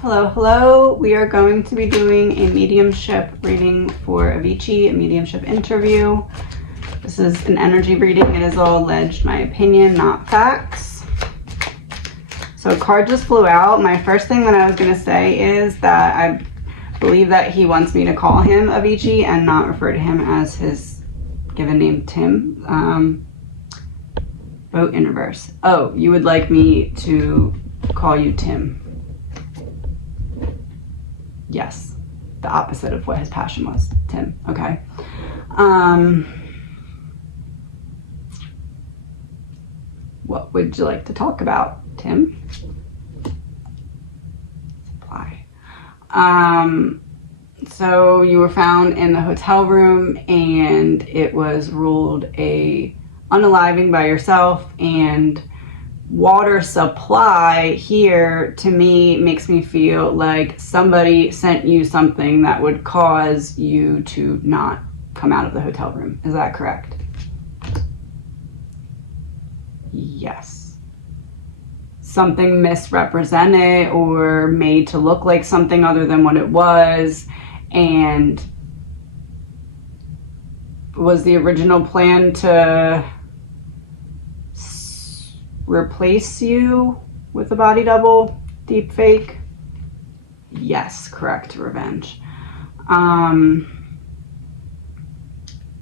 Hello, hello. We are going to be doing a mediumship reading for AVICII, a mediumship interview. This is an energy reading. It is all alleged, my opinion, not facts. So a card just flew out. My first thing that I was going to say is that I believe that he wants me to call him AVICII and not refer to him as his given name, Tim. Vote in reverse. Oh, you would like me to call you Tim? Yes, the opposite of what his passion was, Tim. Okay. What would you like to talk about, Tim? Supply. So you were found in the hotel room and it was ruled a unaliving by yourself, and water supply here to me makes me feel like somebody sent you something that would cause you to not come out of the hotel room. Is that correct? Yes. Something misrepresented or made to look like something other than what it was. And was the original plan to replace you with a body double, deep fake? Yes, correct, revenge.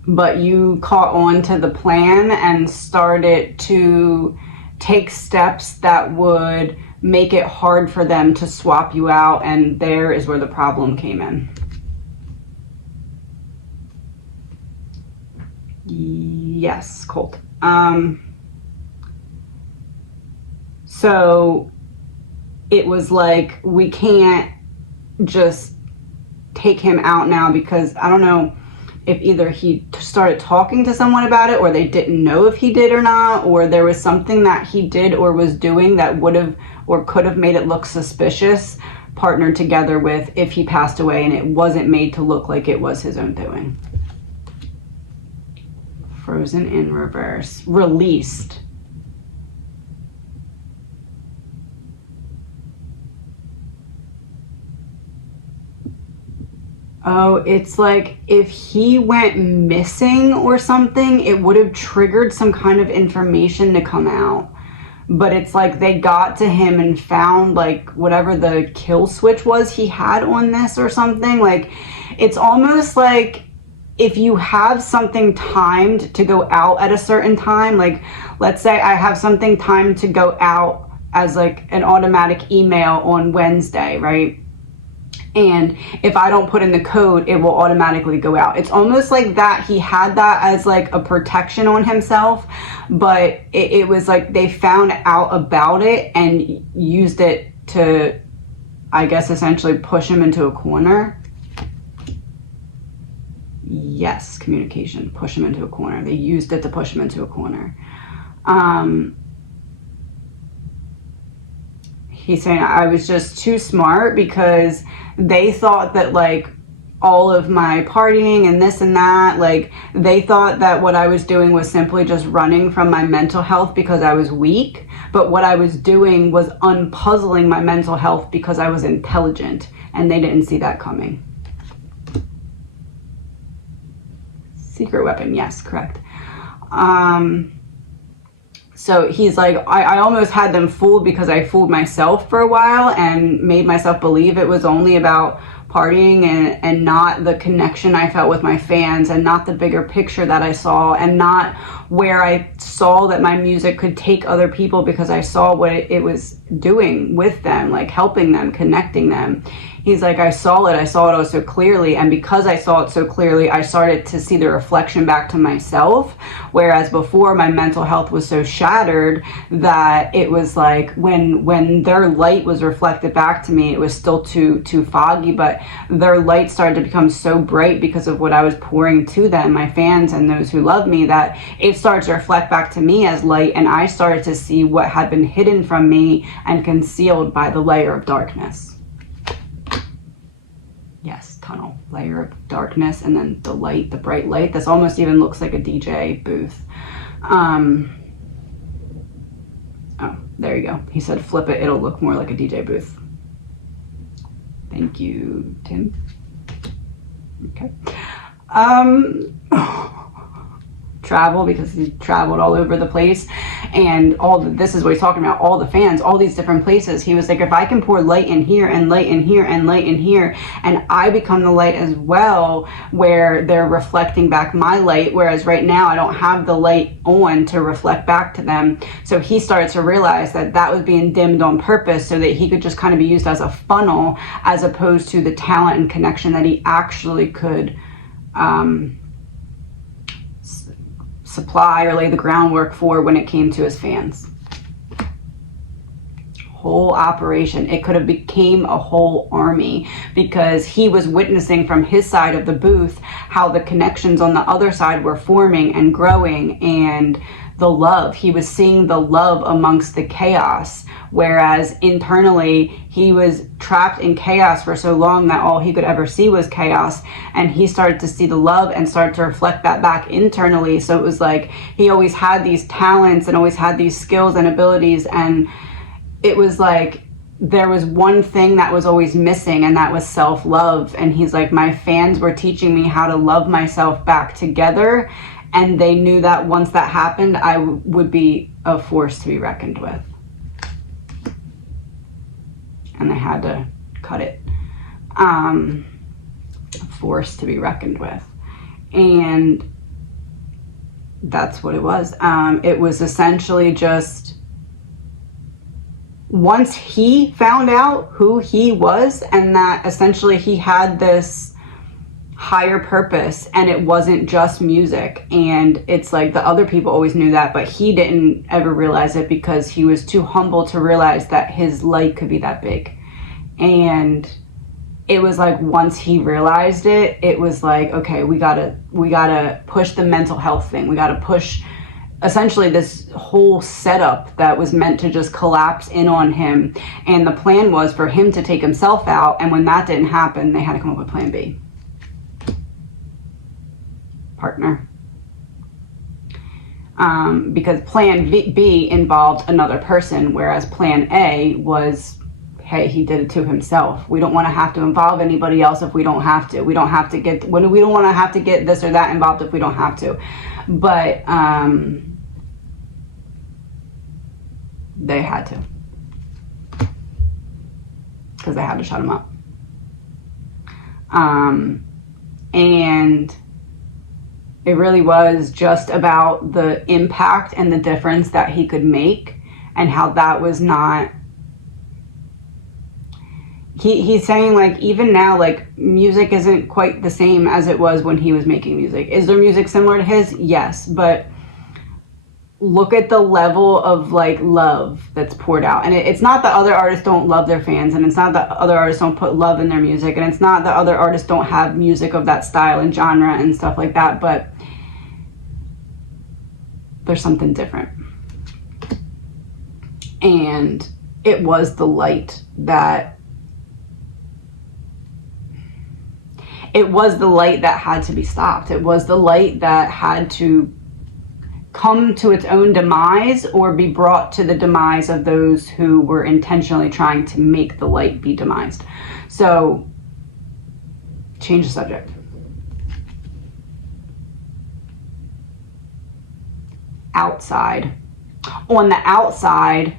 But you caught on to the plan and started to take steps that would make it hard for them to swap you out, and there is where the problem came in. Yes, Colt. So it was like, we can't just take him out now, because I don't know if either he started talking to someone about it, or they didn't know if he did or not, or there was something that he did or was doing that would have or could have made it look suspicious, partnered together with if he passed away, and it wasn't made to look like it was his own doing. Frozen in reverse. Released. Oh, it's like if he went missing or something, it would have triggered some kind of information to come out. But it's like they got to him and found like whatever the kill switch was he had on this or something. Like, it's almost like if you have something timed to go out at a certain time, like let's say I have something timed to go out as like an automatic email on Wednesday, right? And if I don't put in the code, it will automatically go out. It's almost like that. He had that as like a protection on himself, but it was like they found out about it and used it to, I guess, essentially push him into a corner. Yes, communication, push him into a corner. They used it to push him into a corner. He's saying I was just too smart, because they thought that like all of my partying and this and that, like they thought that what I was doing was simply just running from my mental health because I was weak. But what I was doing was unpuzzling my mental health because I was intelligent, and they didn't see that coming. Secret weapon, yes, correct. So he's like, I almost had them fooled because I fooled myself for a while and made myself believe it was only about partying and not the connection I felt with my fans, and not the bigger picture that I saw, and not where I saw that my music could take other people, because I saw what it was doing with them, like helping them, connecting them. He's like, I saw it all so clearly, and because I saw it so clearly, I started to see the reflection back to myself, whereas before my mental health was so shattered that it was like when their light was reflected back to me, it was still too foggy, but their light started to become so bright because of what I was pouring to them, my fans and those who love me, that it started to reflect back to me as light, and I started to see what had been hidden from me and concealed by the layer of darkness. Yes, tunnel, layer of darkness, and then the light, the bright light. This almost even looks like a DJ booth. Oh, there you go. He said flip it, it'll look more like a DJ booth. Thank you, Tim. Okay. Travel, because he traveled all over the place, and this is what he's talking about, all the fans, all these different places. He was like, if I can pour light in here and light in here and light in here, and I become the light as well, where they're reflecting back my light, whereas right now I don't have the light on to reflect back to them. So he started to realize that that was being dimmed on purpose so that he could just kind of be used as a funnel, as opposed to the talent and connection that he actually could supply or lay the groundwork for when it came to his fans. Whole operation. It could have became a whole army, because he was witnessing from his side of the booth how the connections on the other side were forming and growing, and the love. He was seeing the love amongst the chaos, whereas internally he was trapped in chaos for so long that all he could ever see was chaos, and he started to see the love and started to reflect that back internally. So it was like he always had these talents and always had these skills and abilities, and it was like there was one thing that was always missing, and that was self-love. And he's like, my fans were teaching me how to love myself back together, and they knew that once that happened, I would be a force to be reckoned with. And they had to cut it. A force to be reckoned with. And that's what it was. It was essentially just, once he found out who he was, and that essentially he had this higher purpose, and it wasn't just music, and it's like the other people always knew that, but he didn't ever realize it because he was too humble to realize that his light could be that big. And it was like, once he realized it, it was like, okay, we gotta push the mental health thing. We gotta push essentially this whole setup that was meant to just collapse in on him. And the plan was for him to take himself out, and when that didn't happen, they had to come up with plan B. Partner. Because plan B involved another person, whereas plan A was, hey, he did it to himself. We don't want to have to involve anybody else if we don't have to. We don't want to have to get this or that involved if we don't have to. But they had to, because they had to shut him up. And it really was just about the impact and the difference that he could make, and how that was not, he's saying, like, even now, like, music isn't quite the same as it was when he was making music. Is there music similar to his? Yes, but look at the level of, like, love that's poured out. And it's not that other artists don't love their fans, and it's not that other artists don't put love in their music, and it's not that other artists don't have music of that style and genre and stuff like that, but there's something different. And it was the light that had to be stopped. It was the light that had to come to its own demise, or be brought to the demise of those who were intentionally trying to make the light be demised. So, change the subject. Outside. On the outside,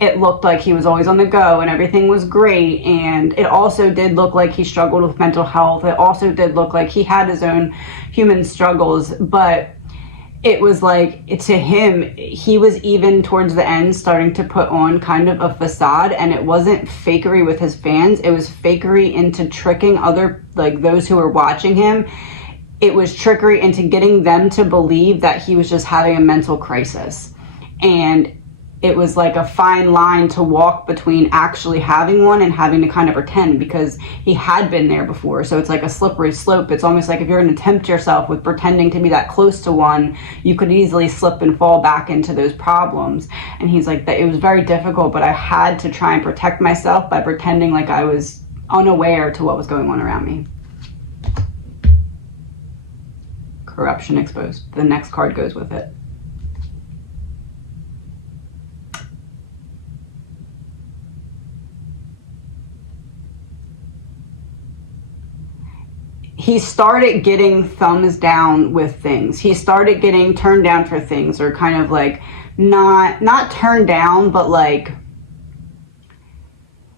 it looked like he was always on the go and everything was great, and it also did look like he struggled with mental health. It also did look like he had his own human struggles, but it was like, to him, he was even towards the end starting to put on kind of a facade, and it wasn't fakery with his fans. It was fakery into tricking other, like, those who were watching him. It was trickery into getting them to believe that he was just having a mental crisis. And it was like a fine line to walk between actually having one and having to kind of pretend, because he had been there before. So it's like a slippery slope. It's almost like if you're going to tempt yourself with pretending to be that close to one, you could easily slip and fall back into those problems. And he's like, that it was very difficult, but I had to try and protect myself by pretending like I was unaware to what was going on around me. Corruption exposed. The next card goes with it. . he started getting thumbs down with things. He started getting turned down for things, or kind of like not turned down, but like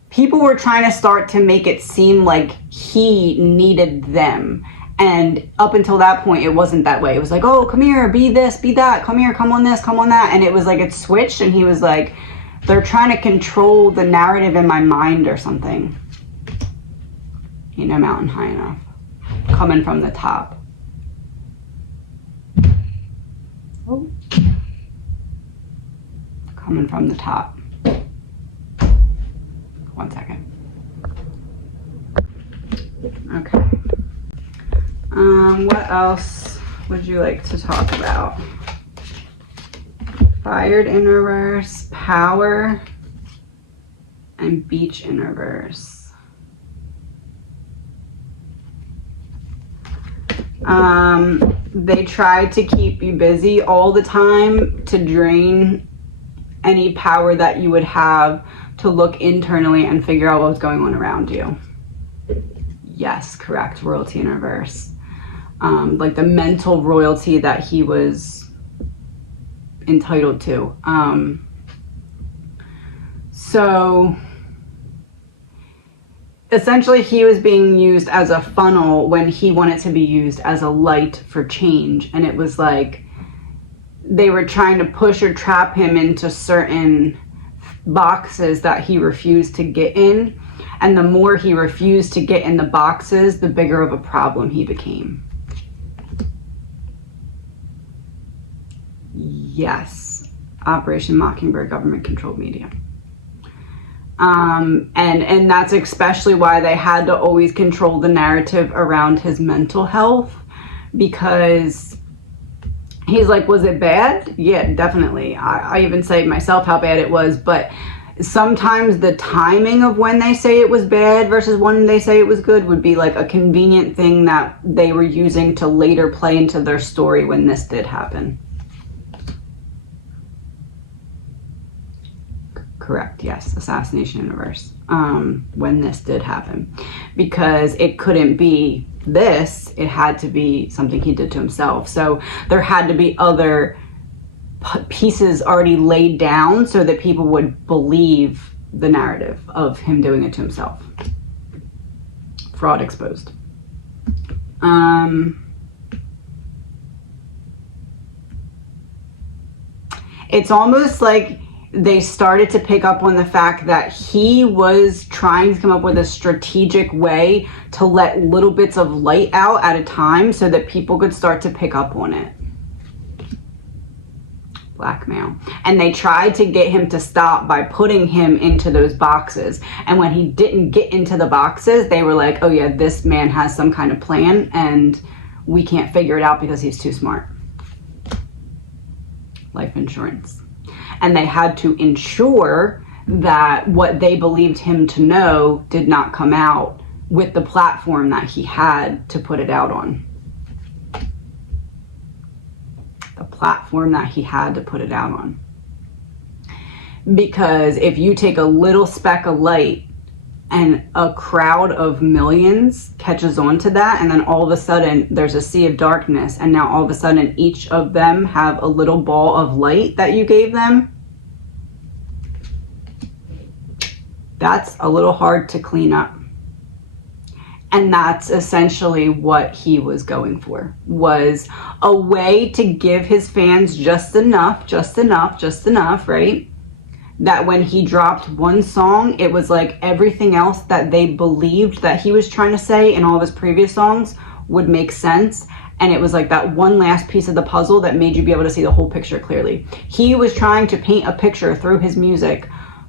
people were trying to start to make it seem like he needed them. And up until that point, it wasn't that way. It was like, oh, come here, be this, be that, come here, come on this, come on that. And it was like, it switched, and he was like, they're trying to control the narrative in my mind or something. Ain't no mountain high enough. Coming from the top. Oh. Coming from the top. 1 second. Okay. What else would you like to talk about? Fired in reverse, power, and beach in reverse. They tried to keep you busy all the time to drain any power that you would have to look internally and figure out what was going on around you. Yes, correct. Royalty in reverse. Like the mental royalty that he was entitled to. So essentially he was being used as a funnel when he wanted to be used as a light for change. And it was like they were trying to push or trap him into certain boxes that he refused to get in. And the more he refused to get in the boxes, the bigger of a problem he became. Yes. Operation Mockingbird, government-controlled media. And that's especially why they had to always control the narrative around his mental health, because he's like, was it bad? Yeah, definitely. I even say myself how bad it was, but sometimes the timing of when they say it was bad versus when they say it was good would be like a convenient thing that they were using to later play into their story when this did happen. Correct, yes, assassination in reverse, when this did happen. Because it couldn't be this, it had to be something he did to himself. So there had to be other pieces already laid down so that people would believe the narrative of him doing it to himself. Fraud exposed. It's almost like they started to pick up on the fact that he was trying to come up with a strategic way to let little bits of light out at a time so that people could start to pick up on it. Blackmail. And they tried to get him to stop by putting him into those boxes. And when he didn't get into the boxes, they were like, oh yeah, this man has some kind of plan and we can't figure it out because he's too smart. Life insurance. And they had to ensure that what they believed him to know did not come out with the platform that he had to put it out on. The platform that he had to put it out on. Because if you take a little speck of light and a crowd of millions catches on to that, and then all of a sudden there's a sea of darkness, and now all of a sudden each of them have a little ball of light that you gave them, that's a little hard to clean up. And that's essentially what he was going for, was a way to give his fans just enough, right? That when he dropped one song, it was like everything else that they believed that he was trying to say in all of his previous songs would make sense. And it was like that one last piece of the puzzle that made you be able to see the whole picture clearly. He was trying to paint a picture through his music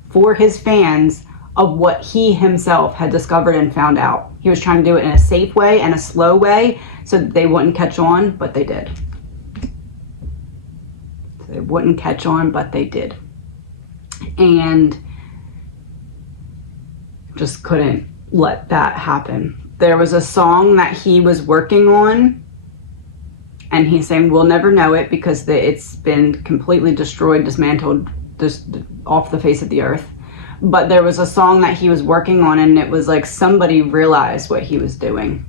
for his fans of what he himself had discovered and found out. He was trying to do it in a safe way and a slow way so that they wouldn't catch on, but they did. So they wouldn't catch on, but they did. And just couldn't let that happen. There was a song that he was working on, and he's saying we'll never know it because it's been completely destroyed, dismantled, just off the face of the earth. But there was a song that he was working on, and it was like somebody realized what he was doing.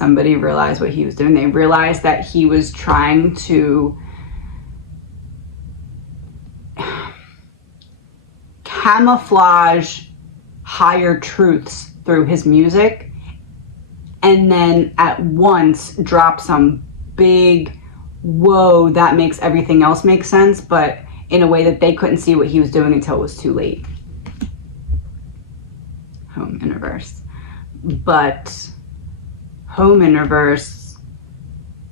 somebody realized what he was doing. They realized that he was trying to camouflage higher truths through his music, and then at once drop some big, whoa, that makes everything else make sense, but in a way that they couldn't see what he was doing until it was too late. Home in reverse. But home in reverse,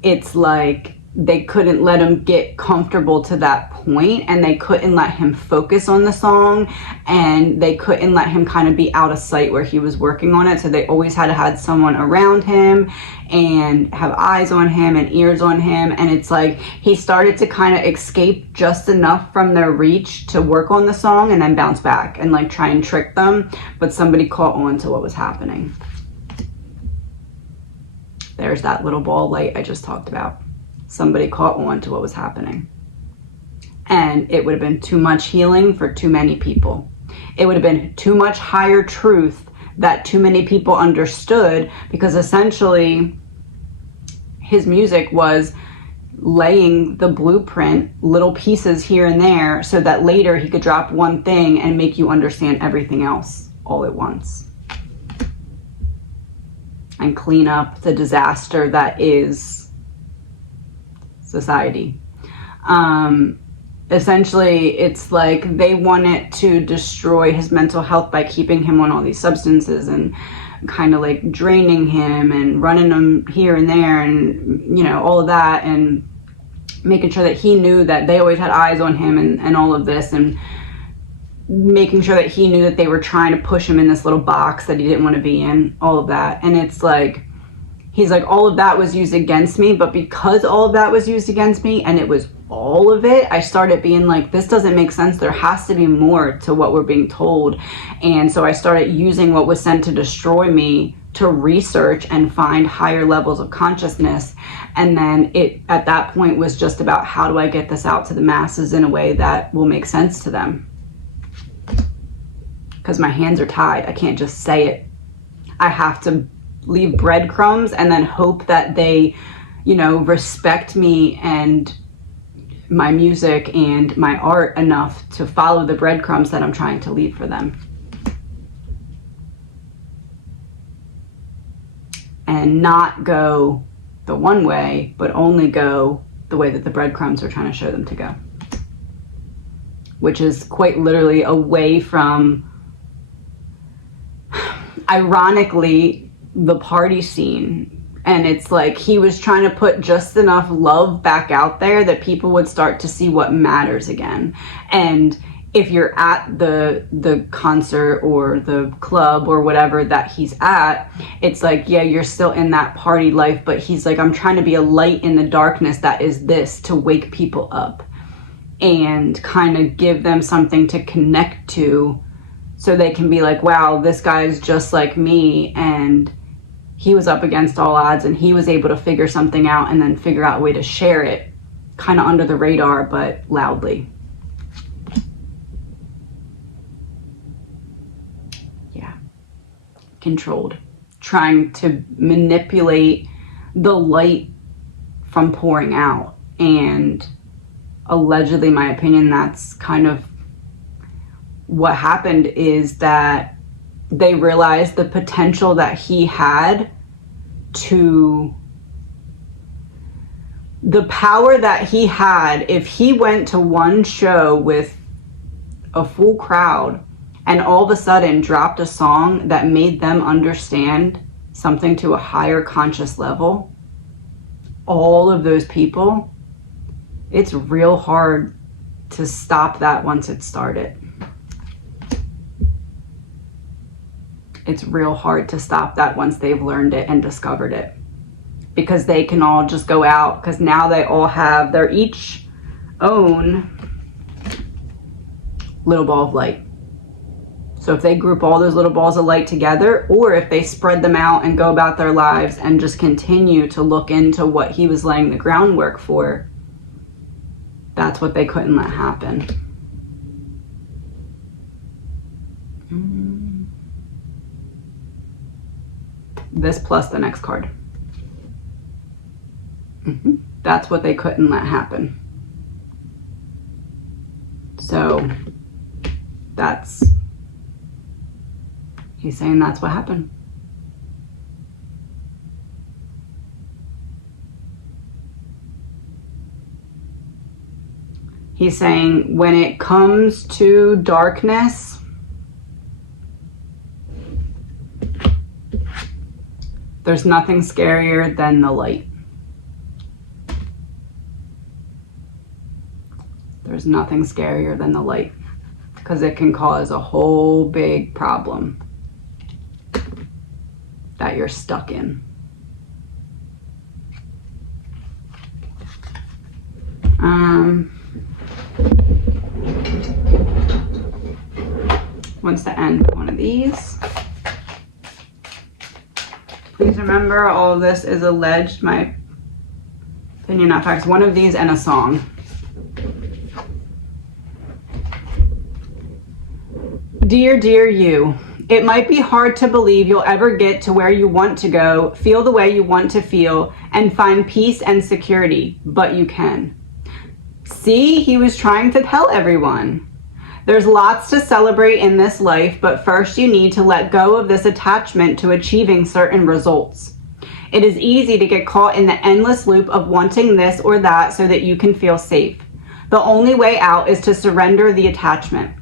it's like they couldn't let him get comfortable to that point, and they couldn't let him focus on the song, and they couldn't let him kind of be out of sight where he was working on it. So they always had to have someone around him and have eyes on him and ears on him. And it's like he started to kind of escape just enough from their reach to work on the song and then bounce back and like try and trick them, but somebody caught on to what was happening. There's that little ball of light I just talked about. Somebody caught on to what was happening. And it would have been too much healing for too many people. It would have been too much higher truth that too many people understood, because essentially his music was laying the blueprint, little pieces here and there, so that later he could drop one thing and make you understand everything else all at once. And clean up the disaster that is society. Essentially, it's like they wanted to destroy his mental health by keeping him on all these substances and kind of like draining him and running him here and there and, you know, all of that, and making sure that he knew that they always had eyes on him and all of this, and making sure that he knew that they were trying to push him in this little box that he didn't want to be in, all of that. And it's like, he's like, all of that was used against me, but because all of that was used against me, and it was all of it, I started being like, this doesn't make sense. There has to be more to what we're being told. And so I started using what was sent to destroy me to research and find higher levels of consciousness. And then it, at that point, was just about, how do I get this out to the masses in a way that will make sense to them? Because my hands are tied. I can't just say it. I have to leave breadcrumbs and then hope that they, you know, respect me and my music and my art enough to follow the breadcrumbs that I'm trying to leave for them. And not go the one way, but only go the way that the breadcrumbs are trying to show them to go. Which is quite literally away from, ironically, the party scene. And it's like he was trying to put just enough love back out there that people would start to see what matters again. And if you're at the concert or the club or whatever that he's at, it's like, yeah, you're still in that party life, but he's like, I'm trying to be a light in the darkness that is this, to wake people up and kind of give them something to connect to, so they can be like, wow, this guy's just like me, and he was up against all odds and he was able to figure something out and then figure out a way to share it kind of under the radar, but loudly. Yeah. Controlled. Trying to manipulate the light from pouring out. And allegedly, my opinion, that's kind of what happened, is that they realized the potential that he had to, the power that he had if he went to one show with a full crowd and all of a sudden dropped a song that made them understand something to a higher conscious level. All of those people, it's real hard to stop that once it started. It's real hard to stop that once they've learned it and discovered it, because they can all just go out, because now they all have their each own little ball of light. So if they group all those little balls of light together, or if they spread them out and go about their lives and just continue to look into what he was laying the groundwork for, that's what they couldn't let happen. This plus the next card. That's what they couldn't let happen. So he's saying that's what happened. He's saying when it comes to darkness, there's nothing scarier than the light. There's nothing scarier than the light, because it can cause a whole big problem that you're stuck in. Wants to end with one of these. Please remember, all of this is alleged, my opinion, not facts. One of these and a song. Dear, dear you, it might be hard to believe you'll ever get to where you want to go, feel the way you want to feel, and find peace and security, but you can. See, he was trying to tell everyone. There's lots to celebrate in this life, but first you need to let go of this attachment to achieving certain results. It is easy to get caught in the endless loop of wanting this or that so that you can feel safe. The only way out is to surrender the attachment.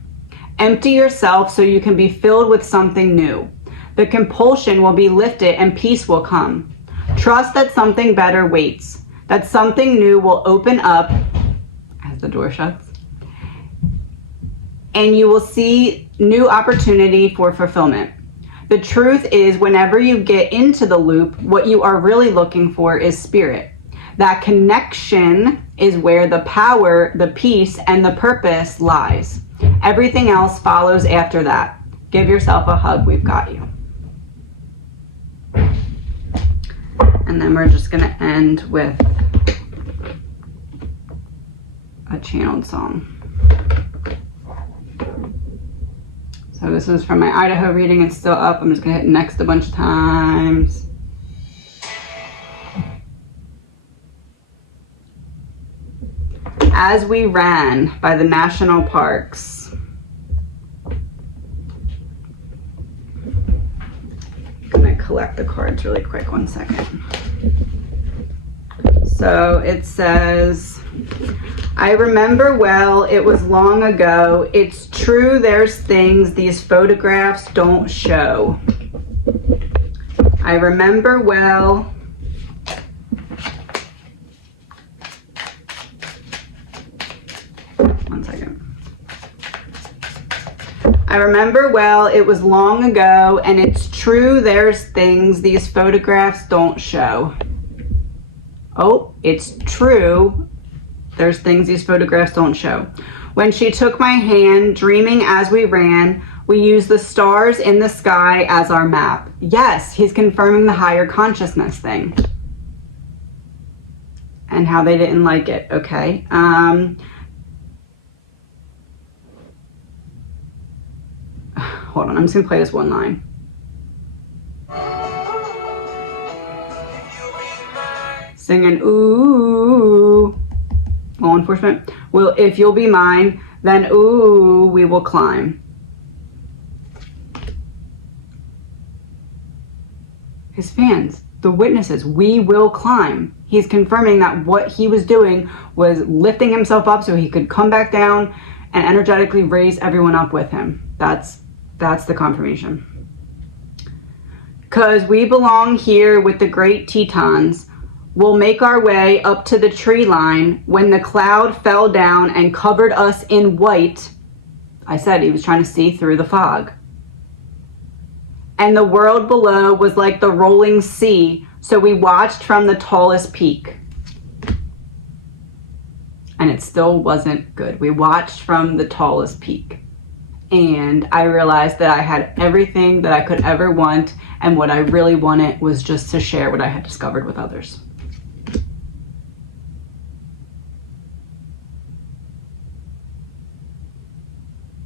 Empty yourself so you can be filled with something new. The compulsion will be lifted and peace will come. Trust that something better waits, that something new will open up as the door shuts, and you will see new opportunity for fulfillment. The truth is, whenever you get into the loop, what you are really looking for is spirit. That connection is where the power, the peace, and the purpose lies. Everything else follows after that. Give yourself a hug. We've got you. And then we're just going to end with a channeled song. So this is from my Idaho reading. It's still up. I'm just going to hit next a bunch of times. As We Ran by the National Parks. I'm going to collect the cards really quick. 1 second. So it says, I remember well, it was long ago. It's true there's things these photographs don't show. I remember well. One second. I remember well, it was long ago, and it's true there's things these photographs don't show. Oh, it's true. There's things these photographs don't show. When she took my hand, dreaming as we ran, we used the stars in the sky as our map. Yes, he's confirming the higher consciousness thing. And how they didn't like it. Okay. Hold on, I'm just gonna play this one line. Singing, ooh, law enforcement. Well, if you'll be mine, then ooh, we will climb. His fans, the witnesses, we will climb. He's confirming that what he was doing was lifting himself up so he could come back down and energetically raise everyone up with him. That's the confirmation. Because we belong here with the great Tetons. We'll make our way up to the tree line when the cloud fell down and covered us in white. I said he was trying to see through the fog. And the world below was like the rolling sea, so we watched from the tallest peak. And it still wasn't good. We watched from the tallest peak. And I realized that I had everything that I could ever want, and what I really wanted was just to share what I had discovered with others.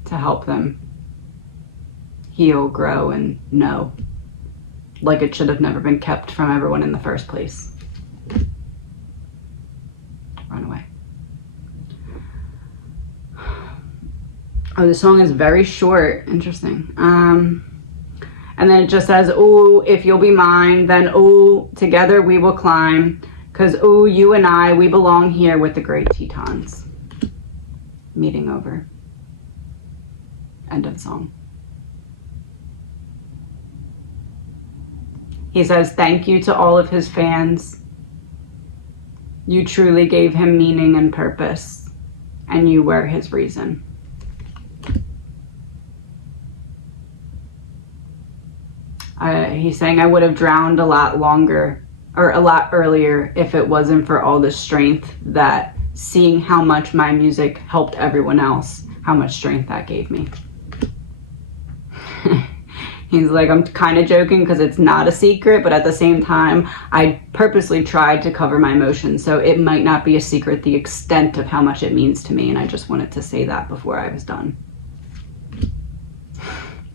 To help them heal, grow, and know, like it should have never been kept from everyone in the first place. Oh, the song is very short. Interesting. And then it just says, "Ooh, if you'll be mine, then ooh, together we will climb. 'Cause ooh, you and I, we belong here with the great Tetons." Meeting over. End of song. He says, "Thank you to all of his fans. You truly gave him meaning and purpose, and you were his reason." He's saying, "I would have drowned a lot longer, or a lot earlier, if it wasn't for all the strength that seeing how much my music helped everyone else, how much strength that gave me." He's like, "I'm kind of joking because it's not a secret, but at the same time, I purposely tried to cover my emotions, so it might not be a secret the extent of how much it means to me, and I just wanted to say that before I was done."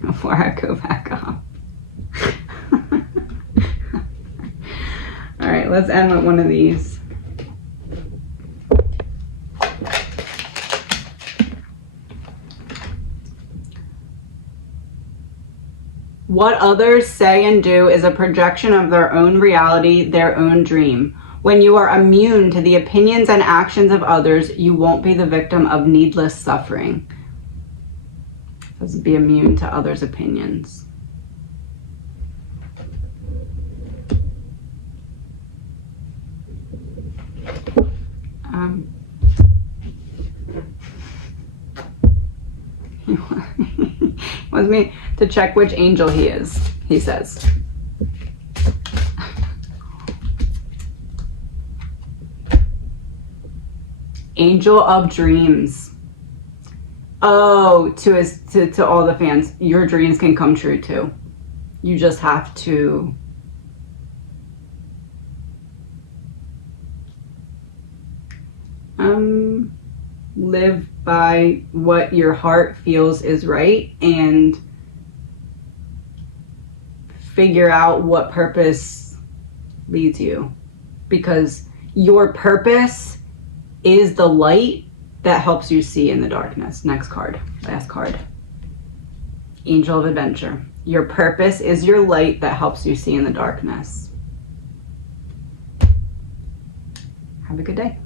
Before I go back up. All right, let's end with one of these. What others say and do is a projection of their own reality, their own dream. When you are immune to the opinions and actions of others, you won't be the victim of needless suffering. Let's be immune to others' opinions. He wants me to check which angel he is, he says. Angel of dreams. Oh, to all the fans, your dreams can come true too. You just have to live by what your heart feels is right and figure out what purpose leads you, because your purpose is the light that helps you see in the darkness. Next card, last card. Angel of Adventure. Your purpose is your light that helps you see in the darkness. Have a good day.